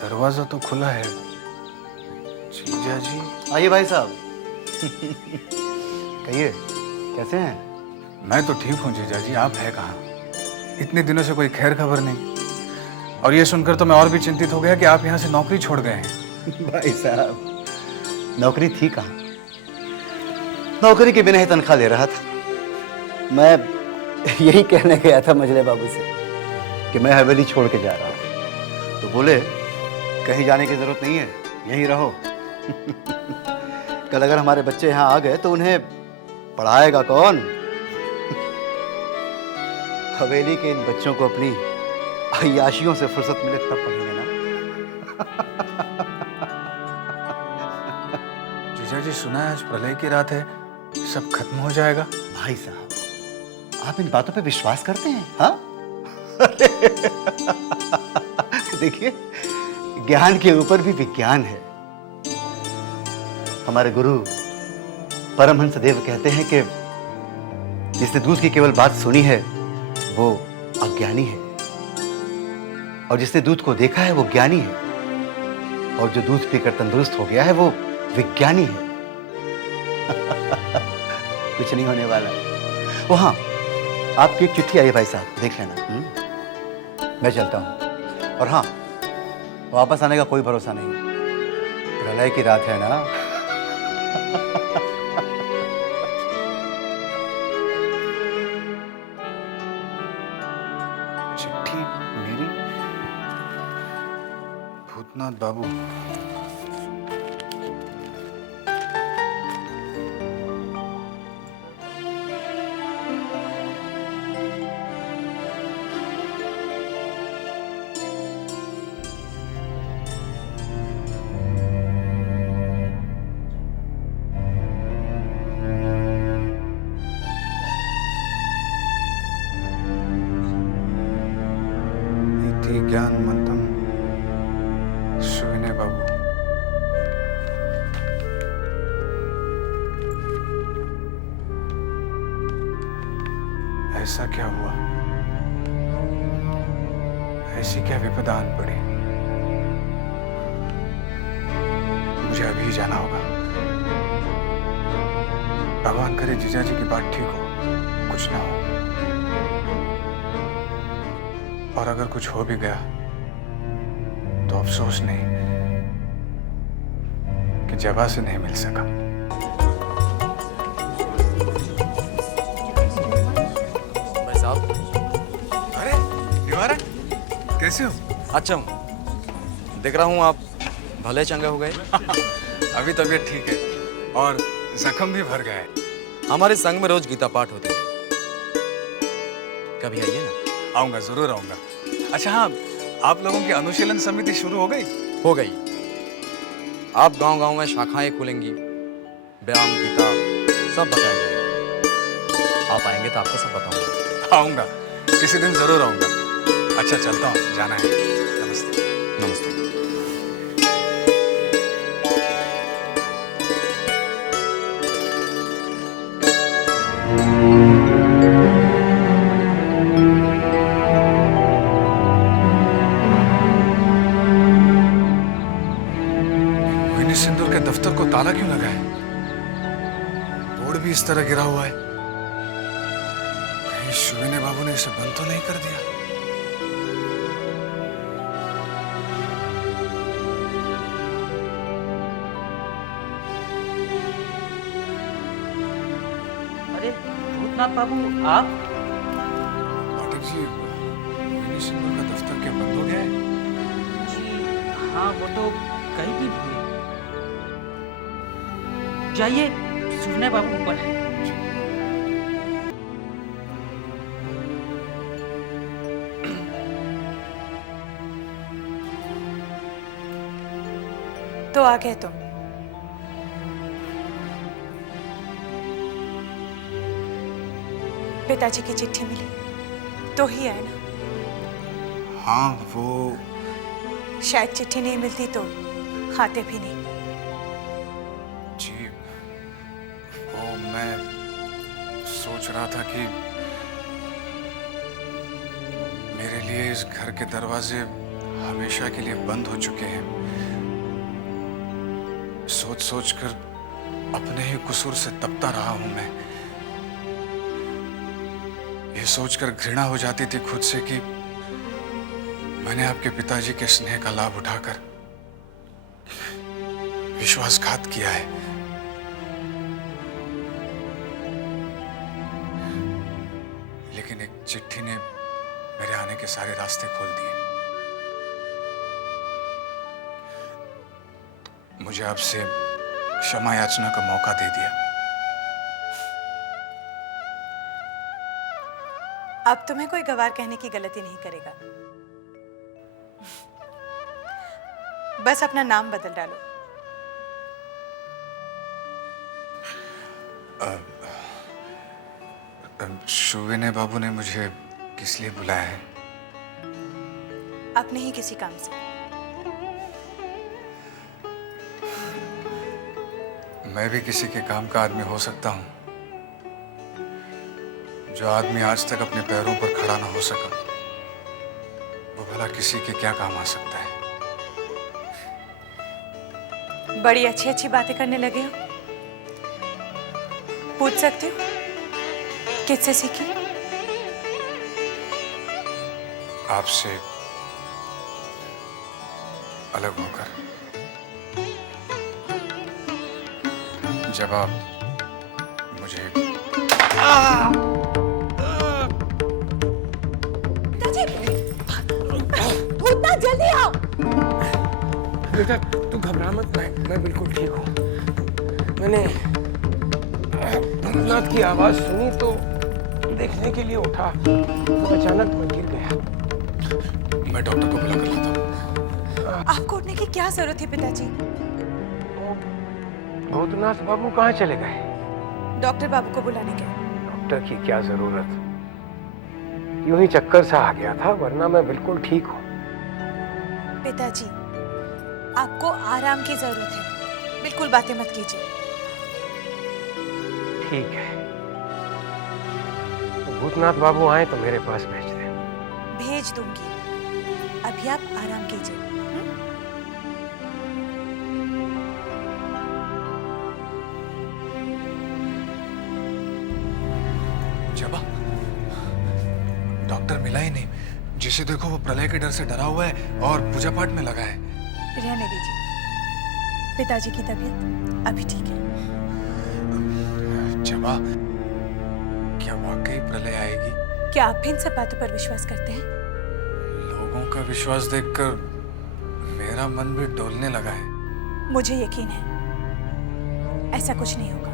दरवाजा तो खुला है। जीजा जी। आइए भाई साहब। कहिए, कैसे हैं? मैं तो ठीक हूँ जीजा जी, आप है कहाँ? इतने दिनों से कोई खैर खबर नहीं। और ये सुनकर तो मैं और भी चिंतित हो गया कि आप यहाँ से नौकरी छोड़ गए हैं। भाई साहब, नौकरी थी कहाँ? नौकरी के बिना ही तनख्वाह ले रहा था। मैं यही कहने गया था मजले बाबू से कि मैं हवेली छोड़ के जा रहा हूँ, तो बोले कहीं जाने की जरूरत नहीं है, यहीं रहो। कल अगर हमारे बच्चे यहाँ आ गए तो उन्हें पढ़ाएगा कौन? हवेली के इन बच्चों को अपनी अय्याशियों से फुर्सत मिले तब पढ़ेंगे ना। जीजा जी, सुना है आज प्रलय की रात है, सब खत्म हो जाएगा। भाई साहब, आप इन बातों पे विश्वास करते हैं? हाँ? देखिए, ज्ञान के ऊपर भी विज्ञान है। हमारे गुरु परमहंस देव कहते हैं कि जिसने दूध की केवल बात सुनी है वो अज्ञानी है, और जिसने दूध को देखा है वो ज्ञानी है, और जो दूध पीकर तंदुरुस्त हो गया है वो विज्ञानी है। कुछ नहीं होने वाला। वो हाँ, आपकी एक चिट्ठी आई है भाई साहब, देख लेना। मैं चलता हूँ। और हाँ, वापस आने का कोई भरोसा नहीं, प्रलय की रात है ना। चिट्ठी मेरी? भूतनाथ बाबू। ज्ञान मंतम सुविनय बाबू। ऐसा क्या हुआ? ऐसी क्या विपदा आन पड़ी? मुझे अभी जाना होगा। भगवान करे जीजा जी की बात ठीक हो, कुछ ना हो। और अगर कुछ हो भी गया तो अफसोस नहीं कि जगह से नहीं मिल सका। भाई साहब। अरे निवारक, कैसे हो? अच्छा हूँ, देख रहा हूँ आप भले चंगे हो गए। अभी तबीयत ठीक है और जख्म भी भर गया है। हमारे संग में रोज गीता पाठ होते हैं, कभी आइए ना। आऊंगा, जरूर आऊंगा। अच्छा हाँ, आप लोगों की अनुशीलन समिति शुरू हो गई? हो गई। आप गांव-गांव में शाखाएं खुलेंगी, व्यायाम गीता सब बताएंगे। आप आएंगे तो आपको सब बताऊंगा। आऊंगा, किसी दिन जरूर आऊंगा। अच्छा चलता हूँ, जाना है। नमस्ते। नमस्ते। सिंदूर के दफ्तर को ताला क्यों लगा है? बोर्ड भी इस तरह गिरा हुआ है। कहीं सुविनय बाबू ने इसे बंद तो नहीं कर दिया? अरे भूतनाथ बाबू, आप? पाठक जी, मोहिनी सिंदूर का दफ्तर क्या बंद हो गया है? जी हाँ, वो तो कहीं भी हुए। जाइए, सुविनय बाबू ऊपर है। तो आ गए तुम। पिताजी की चिट्ठी मिली तो ही आए ना? हाँ, वो शायद चिट्ठी नहीं मिलती तो आते भी नहीं। जी, वो मैं सोच रहा था कि मेरे लिए इस घर के दरवाजे हमेशा के लिए बंद हो चुके हैं। सोच सोच कर अपने ही कसूर से तपता रहा हूं मैं। ये सोचकर घृणा हो जाती थी खुद से कि मैंने आपके पिताजी के स्नेह का लाभ उठाकर विश्वासघात किया है। लेकिन एक चिट्ठी ने मेरे आने के सारे रास्ते खोल दिए। मुझे आपसे क्षमा याचना का मौका दे दिया। अब तुम्हें कोई गवार कहने की गलती नहीं करेगा। बस अपना नाम बदल डालो। शुविनय बाबू ने मुझे किस लिए बुलाया है? अपने ही किसी काम से। मैं भी किसी के काम का आदमी हो सकता हूं। जो आदमी आज तक अपने पैरों पर खड़ा ना हो सका, वो भला किसी के क्या काम आ सकता है? बड़ी अच्छी अच्छी बातें करने लगे हो। पूछ सकते हो किससे सीखी? आपसे अलग होकर। जब आप मुझे भूतना जल्दी आओ। बेटा तू घबरा मत, मैं बिल्कुल ठीक हूँ। मैंने भूतनाथ की आवाज सुनी तो देखने के लिए उठा तो अचानक मैं गिर गया। मैं डॉक्टर को बुला कर लाता हूँ। आपको उठने की क्या जरूरत है पिताजी? भूतनाथ बाबू कहाँ चले गए? डॉक्टर बाबू को बुलाने गए। डॉक्टर की क्या जरूरत, यूं ही चक्कर सा आ गया था, वरना मैं बिल्कुल ठीक हूँ। पिताजी आपको आराम की जरूरत है, बिल्कुल बातें मत कीजिए। ठीक है, तो भूतनाथ बाबू आए तो मेरे पास भेज दे। भेज दूंगी, अभी आप आराम कीजिए। जबा, डॉक्टर मिला ही नहीं। जिसे देखो वो प्रलय के डर से डरा हुआ है और पूजा पाठ में लगा है। रहने दीजिए, पिताजी की तबीयत अभी ठीक है। जबा, क्या वाकई प्रलय आएगी? क्या आप भी इन सब बातों पर विश्वास करते हैं? लोगों का विश्वास देखकर मेरा मन भी डोलने लगा है। मुझे यकीन है ऐसा कुछ नहीं होगा।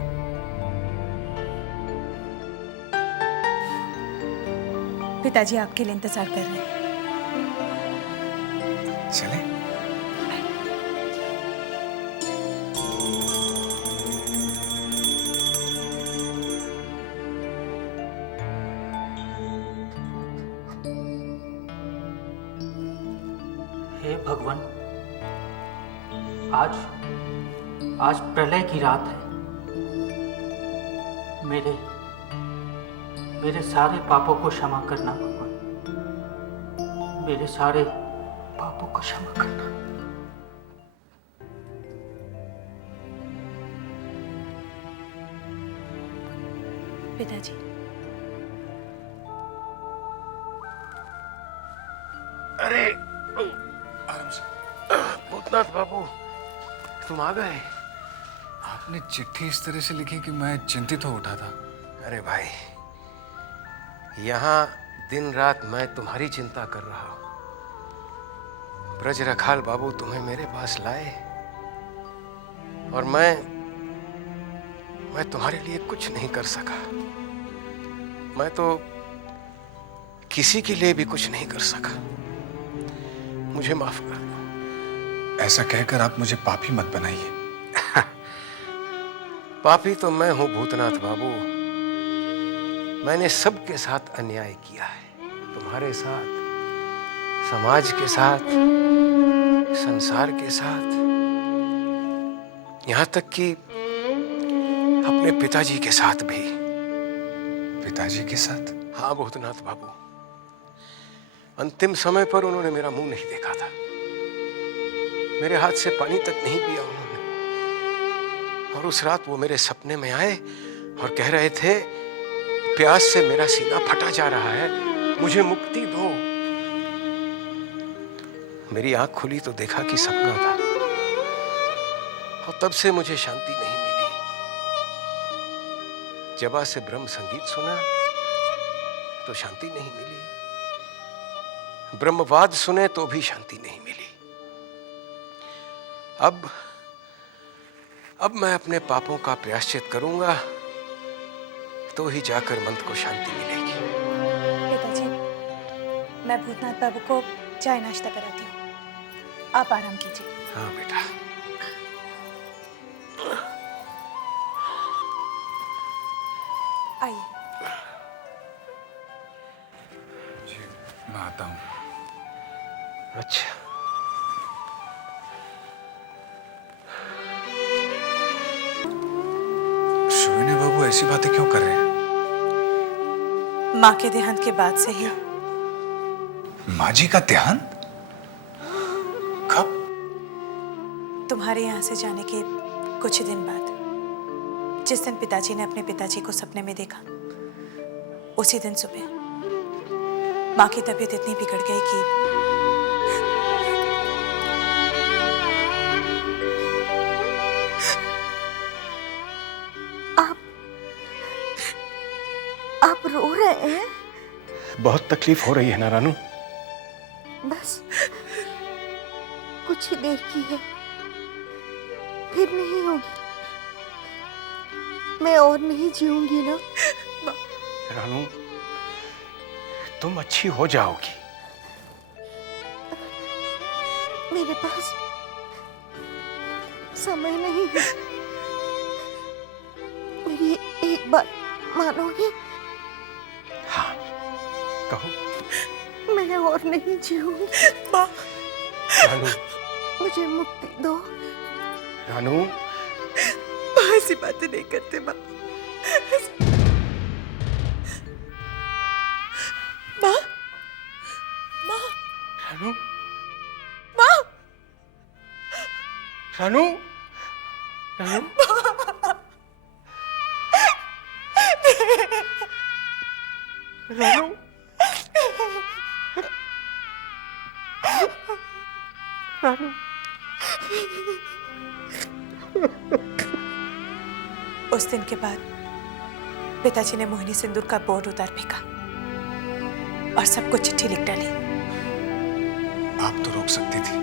पिताजी आपके लिए इंतजार कर रहे हैं। चले? हे भगवान, आज प्रलय की रात है। मेरे सारे पापों को क्षमा करना भगवान, मेरे सारे पापों को क्षमा करना। पिताजी अरे आराम से। भूतनाथ बाबू तुम आ गए। आपने चिट्ठी इस तरह से लिखी कि मैं चिंतित हो उठा था। अरे भाई, यहाँ दिन रात मैं तुम्हारी चिंता कर रहा हूँ। ब्रज रखाल बाबू तुम्हें मेरे पास लाए और मैं तुम्हारे लिए कुछ नहीं कर सका। मैं तो किसी के लिए भी कुछ नहीं कर सका। मुझे माफ कर दो। ऐसा कहकर आप मुझे पापी मत बनाइए। पापी तो मैं हूं भूतनाथ बाबू। मैंने सबके साथ अन्याय किया है, तुम्हारे साथ, समाज के साथ, संसार के साथ, यहां तक कि अपने पिताजी के साथ भी। पिताजी के साथ? हाँ भूतनाथ बाबू, अंतिम समय पर उन्होंने मेरा मुंह नहीं देखा था, मेरे हाथ से पानी तक नहीं पिया उन्होंने। और उस रात वो मेरे सपने में आए और कह रहे थे, प्यास से मेरा सीना फटा जा रहा है, मुझे मुक्ति दो। मेरी आंख खुली तो देखा कि सपना था, और तब से मुझे शांति नहीं मिली। जबा से ब्रह्म संगीत सुना तो शांति नहीं मिली, ब्रह्मवाद सुने तो भी शांति नहीं मिली। अब मैं अपने पापों का प्रायश्चित करूंगा तो ही जाकर मन को शांति मिलेगी। पिताजी, मैं भूतनाथ बाबू को चाय नाश्ता कराती हूँ, आप आराम कीजिए। हाँ बेटा। आइए। जी मैं आता हूँ। अच्छा, शोभनी बाबू ऐसी बातें क्यों कर रहे हैं? माँ के देहांत के बाद से ही। माँ जी का देहांत कब? तुम्हारे यहाँ से जाने के कुछ ही दिन बाद, जिस दिन पिताजी ने अपने पिताजी को सपने में देखा, उसी दिन सुबह माँ की तबीयत इतनी बिगड़ गई कि आप रो रहे हैं? बहुत तकलीफ हो रही है ना रानू? बस कुछ ही देर की है, फिर नहीं होगी। मैं और नहीं जीऊंगी ना। रानू, तुम अच्छी हो जाओगी। मेरे पास समय नहीं है। मेरी एक बात मानोगे? हाँ, कहो। मैं और नहीं जीऊंगी। रानू, मुझे मुक्ति दो। रानू, ऐसी बातें नहीं करते माँ। माँ, माँ, रानू, माँ, रानू, रानू, रानू, रानू। उस दिन के बाद पिताजी ने मोहिनी सिंदूर का बोर्ड उतार फेंका और सबको चिट्ठी लिख डाली। आप तो रोक सकती थी,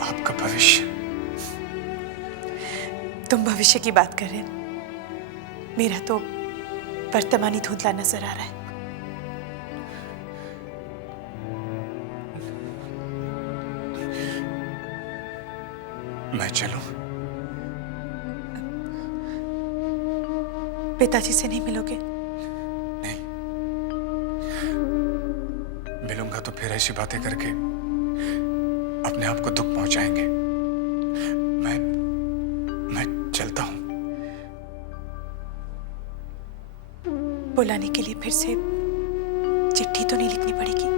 आपका भविष्य। तुम भविष्य की बात कर रहे हो, मेरा तो वर्तमान ही धुंधला नजर आ रहा है। मैं चलूं? पिताजी से नहीं मिलोगे? नहीं, मिलूंगा तो फिर ऐसी बातें करके अपने आप को दुख पहुंचाएंगे। मैं चलता हूं। बुलाने के लिए फिर से चिट्ठी तो नहीं लिखनी पड़ेगी?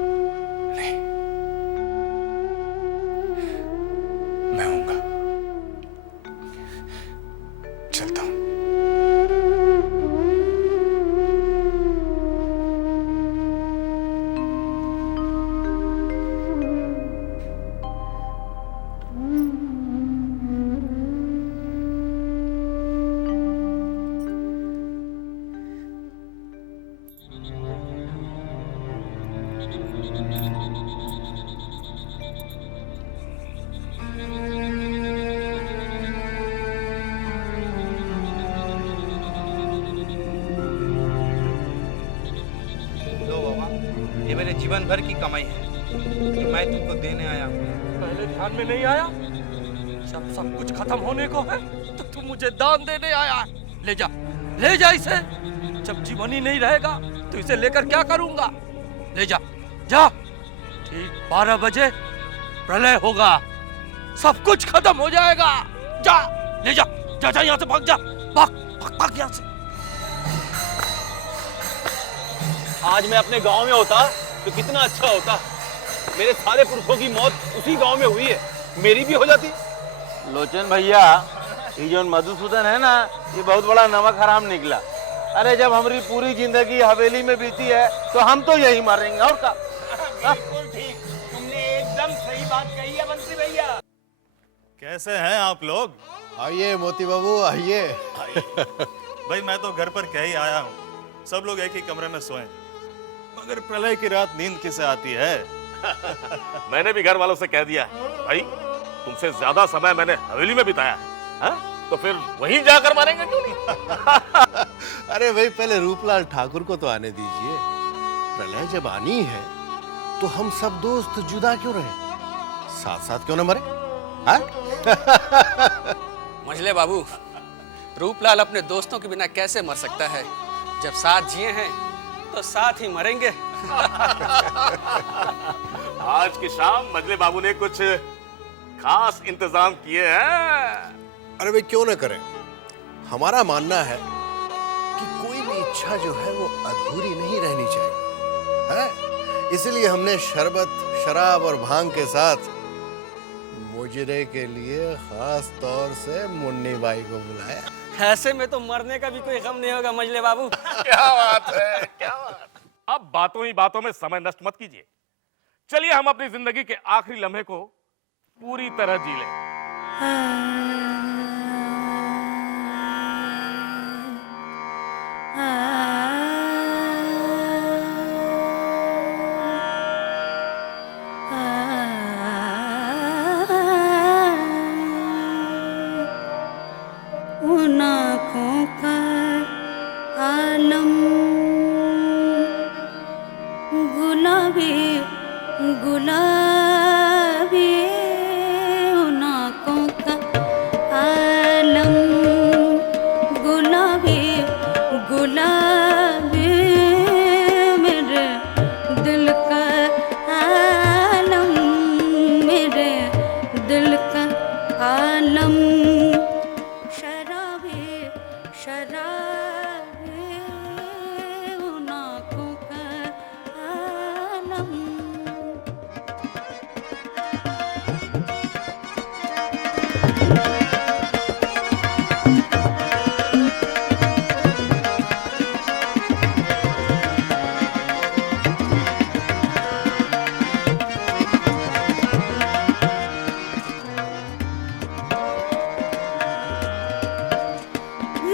नहीं, मैं आऊंगा। चलता हूं। ये मेरे जीवन भर की कमाई है कि मैं तुमको देने आया हूँ। पहले ध्यान में नहीं आया? जब सब कुछ खत्म होने को है तो तू मुझे दान देने आया है। ले जा इसे। जब जीवन ही नहीं रहेगा तो इसे लेकर क्या करूंगा? ले जा जा। ठीक 12 बजे प्रलय होगा, सब कुछ खत्म हो जाएगा। जा ले जा जा जा, यहाँ से भाग जा, भाग यहाँ से। आज मैं अपने गांव में होता तो कितना अच्छा होता। मेरे सारे पुरखों की मौत उसी गांव में हुई है, मेरी भी हो जाती। लोचन भैया, ये जो मधुसूदन है ना, ये बहुत बड़ा नमक हराम निकला। अरे जब हमारी पूरी जिंदगी हवेली में बीती है तो हम तो यही मरेंगे और का। बिल्कुल ठीक, तुमने एकदम सही बात कही है बंसी भैया। कैसे हैं आप लोग? आइए मोती बाबू आइए। भाई मैं तो घर पर कह ही आया हूँ, सब लोग एक ही कमरे में सोएं। मगर प्रलय की रात नींद किसे आती है? मैंने भी घर वालों से कह दिया भाई, तुमसे ज्यादा समय मैंने हवेली में बिताया है, तो फिर वहीं जाकर मारेंगे क्यों नहीं? अरे भाई पहले रूपलाल ठाकुर को तो आने दीजिए। प्रलय जब आनी है तो हम सब दोस्त जुदा क्यों रहे, साथ साथ क्यों न मरे? मझले बाबू, रूपलाल अपने दोस्तों के बिना कैसे मर सकता है? जब साथ जिए हैं तो साथ ही मरेंगे। आज की शाम मजले बाबू ने कुछ खास इंतजाम किए हैं। अरे भाई क्यों न करें, हमारा मानना है कि कोई भी इच्छा जो है वो अधूरी नहीं रहनी चाहिए, है? इसलिए हमने शरबत, शराब और भांग के साथ मुजरे के लिए खास तौर से मुन्नी बाई को बुलाया। ऐसे में तो मरने का भी कोई गम नहीं होगा मजले बाबू। क्या बात है, क्या बात। अब बातों ही बातों में समय नष्ट मत कीजिए, चलिए हम अपनी जिंदगी के आखिरी लम्हे को पूरी तरह जी लें। उन आँखों का आलम गुलाबी गुलाबी, उन आँखों का आलम गुलाबी गुलाबी, मेरे दिल का आलम, मेरे दिल का आलम, शराबी शराबी, उन आँखों का आलम।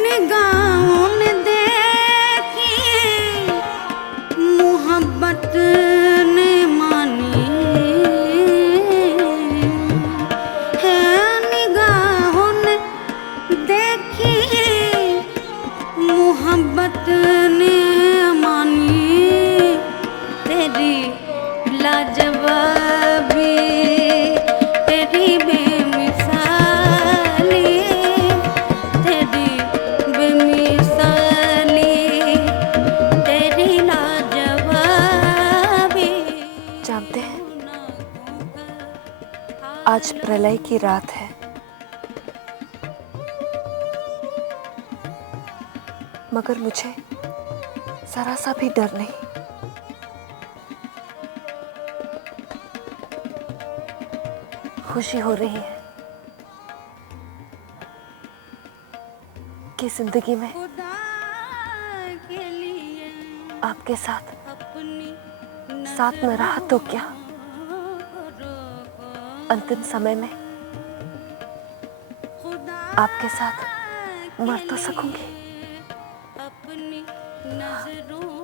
निगाहों ने देखी मोहब्बत ने मानी है, निगाहों ने देखी मोहब्बत ने मानी, तेरी लाजवाबी तेरी बेमिसाली, तेरी बेमिसाली तेरी लाजवाबी। जानते हैं आज प्रलय की रात है, मगर मुझे जरा सा भी डर नहीं। खुशी हो रही है कि जिंदगी में आपके साथ न रहा तो क्या, अंतिम समय में आपके साथ मर तो सकूंगी। अपनी नजरों